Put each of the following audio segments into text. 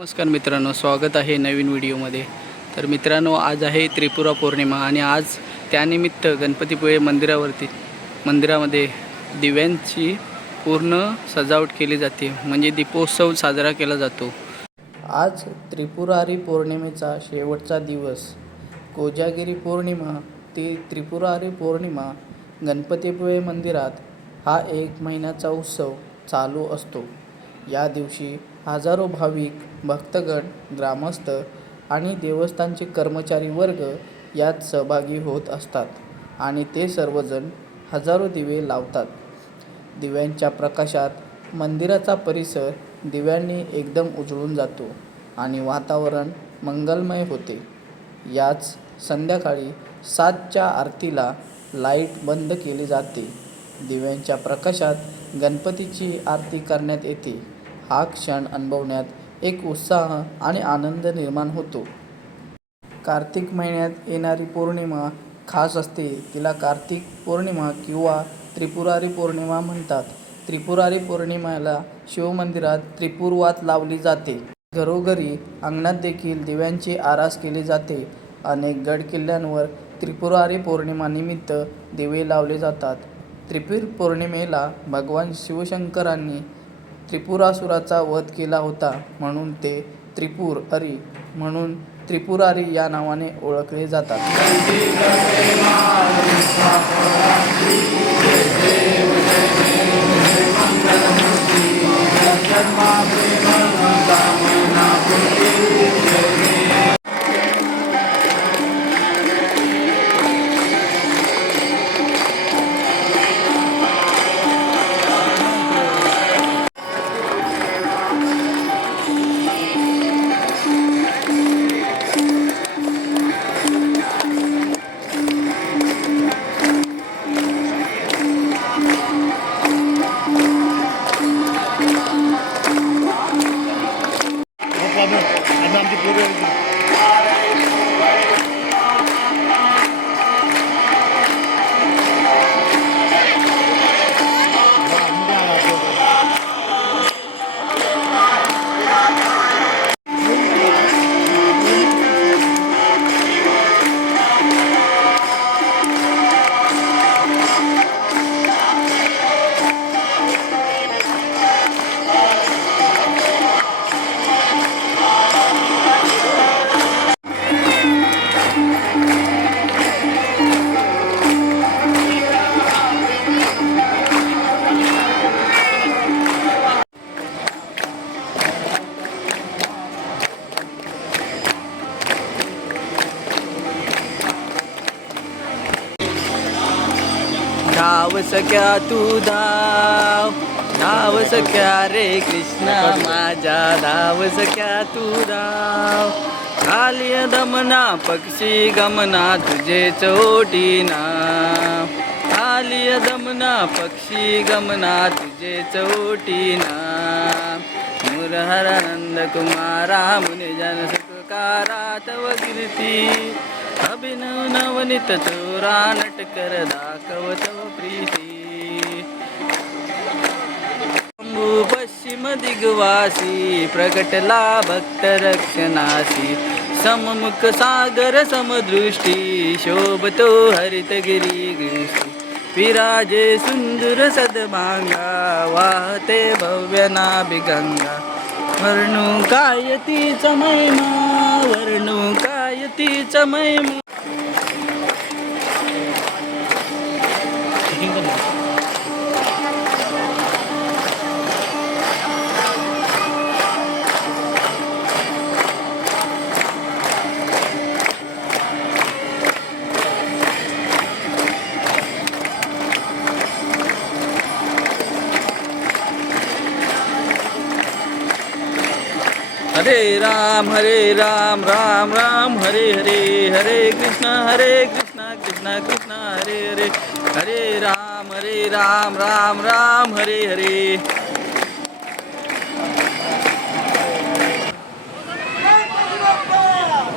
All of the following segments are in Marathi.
नमस्कार मित्रांनो, स्वागत आहे नवीन व्हिडिओमध्ये. तर मित्रांनो, आज आहे त्रिपुरा पौर्णिमा आणि आज त्यानिमित्त गणपतीपुळे मंदिरामध्ये दिव्यांची पूर्ण सजावट केली जाते, म्हणजे दीपोत्सव साजरा केला जातो. आज त्रिपुरारी पौर्णिमेचा शेवटचा दिवस. कोजागिरी पौर्णिमा ते त्रिपुरारी पौर्णिमा गणपतीपुळे मंदिरात हा 1 महिन्याचा उत्सव चालू असतो. या दिवशी हजारो भाविक, भक्तगण, ग्रामस्थ आणि देवस्थानचे कर्मचारी वर्ग यात सहभागी होत असतात आणि ते सर्वजण हजारो दिवे लावतात. दिव्यांच्या प्रकाशात मंदिराचा परिसर दिव्यांनी एकदम उजळून जातो आणि वातावरण मंगलमय होते. याच संध्याकाळी 7च्या आरतीला लाईट बंद केली जाते. दिव्यांच्या प्रकाशात गणपतीची आरती करण्यात येते. हा क्षण अनुभवण्यात एक उत्साह आणि आनंद निर्माण होतो. कार्तिक महिन्यात येणारी पौर्णिमा खास असते. तिला कार्तिक पौर्णिमा किंवा त्रिपुरारी पौर्णिमा म्हणतात. त्रिपुरारी पौर्णिमेला शिवमंदिरात त्रिपुरवात लावली जाते. घरोघरी, अंगणात देखील दिव्यांची आरास केली जाते. अनेक गड किल्ल्यांवर त्रिपुरारी पौर्णिमेनिमित्त दिवे लावले जातात. त्रिपुर पौर्णिमेला भगवान शिवशंकरांनी त्रिपुरासुराचा वध केला होता, म्हणून ते त्रिपुर-अरी म्हणून त्रिपुरारी या नावाने ओळखले जातात. धाव सख्या तू धाव, धाव सख्या रे कृष्णा माझ्या, धाव सख्या तू धाव. खाली दमना पक्षी गमना तुझे चोटीना, खाली दमना पक्षी गमना तुझे चोटीना. मुरहरानंद कुमारा मुनिजन सुखकारा तव कीर्ती, अभिनव नवनीत चोरा नटकर दाखव तव प्रीती. पश्चिम दिग्वासी प्रकटला भक्त रक्षणासी, सममुख सागर समदृष्टी शोभतो हरितगिरी गृष्टी. विराजे सुंदर सदभांगा वाहते भव्य नाभिगंगा. वर्णू काय तीचा महिमा, वर्णू काय तीचा महिमा. हरे राम राम राम हरे हरे, हरे कृष्णा कृष्णा कृष्णा हरे हरे. हरे राम राम हरे हरे.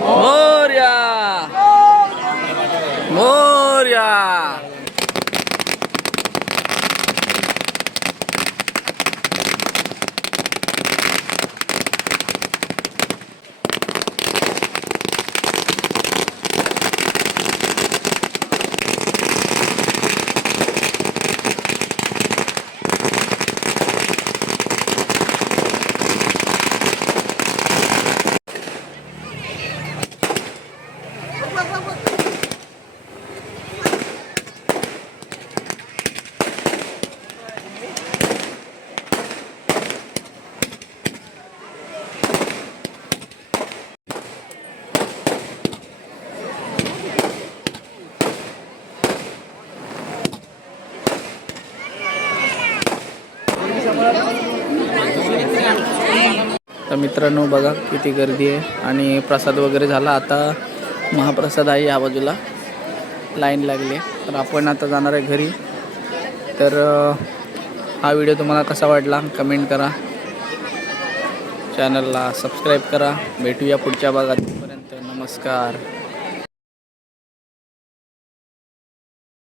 मोरया मोरया. तर मित्रांनो बघा किती गर्दी आहे आणि प्रसाद वगैरे झाला. आता महाप्रसाद आहे या बाजूला, लाईन लागली आहे. तर आपण आता जाणार आहे घरी. तर हा व्हिडिओ तुम्हाला कसा वाटला कमेंट करा, चॅनलला सबस्क्राईब करा. भेटूया पुढच्या भागात. तोपर्यंत नमस्कार.